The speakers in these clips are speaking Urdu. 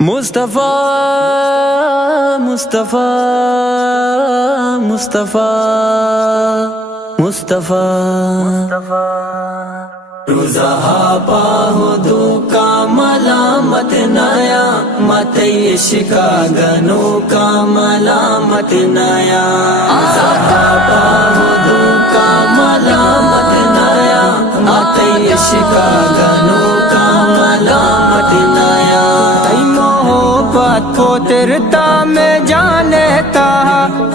مصطفیٰ مصطفیٰ مصطفیٰ مصطفیٰ روزہ پاہدو کا ملامت نایا متئی شکاگنو کا ملامت نایا روزہ پاہدو کا ملامت نایا متئی شکاگنو کا ملامت نایا تئی محبت کو ترتا میں جانتا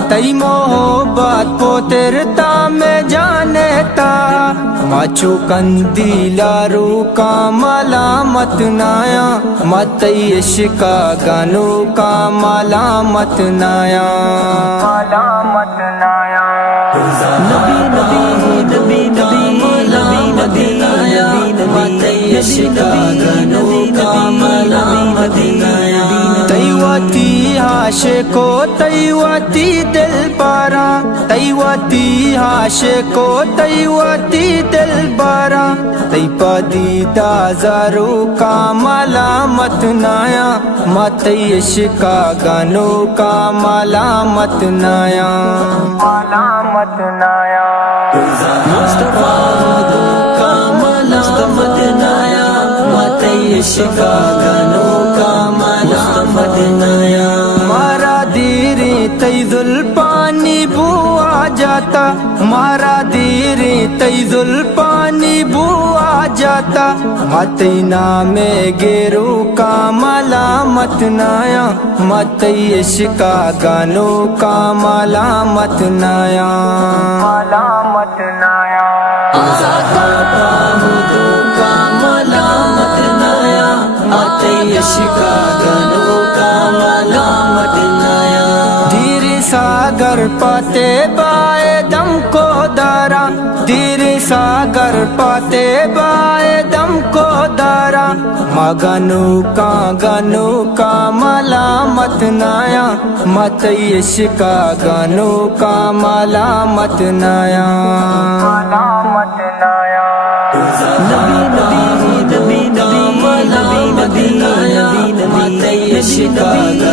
تئی محبت کو ترتا میں جانتا ماچو کندیلا رو کا ملامت نایا متئی شکاگنو کا ملامت نایا ملامت نایا نبی نبی نبی نبی نبی نبی متئی شکاگنو کا ملامت نایا تیواتی عاشقو تیواتی دل پارا تیواتی عاشقو تیواتی دل پارا تی پدیدہ زارو کا ملامت نایا متئی شکاگنو کا ملامت نایا ملامت نایا مصطفیٰ کا ملامت نایا متئی شکاگنو کا ملامت نایا مارا دیری تی زلفانی بو آ جاتا مارا دیری تی زلفانی بو آ جاتا متئی نام گیرو کا ملامت نایا متئی شکاگنو کا ملامت نایا ملامت نایا متئی شکاگنو کا ملامت نایا دیر ساگر پاتے بائے دم کو دارا دیر ساگر پاتے بائے دم کو دارا مگنو کا ملامت نایا متئی شکاگنو کا ملامت نایا ملامت نایا نبی نبی نبی نبی نبی نبی متئی شکاگنو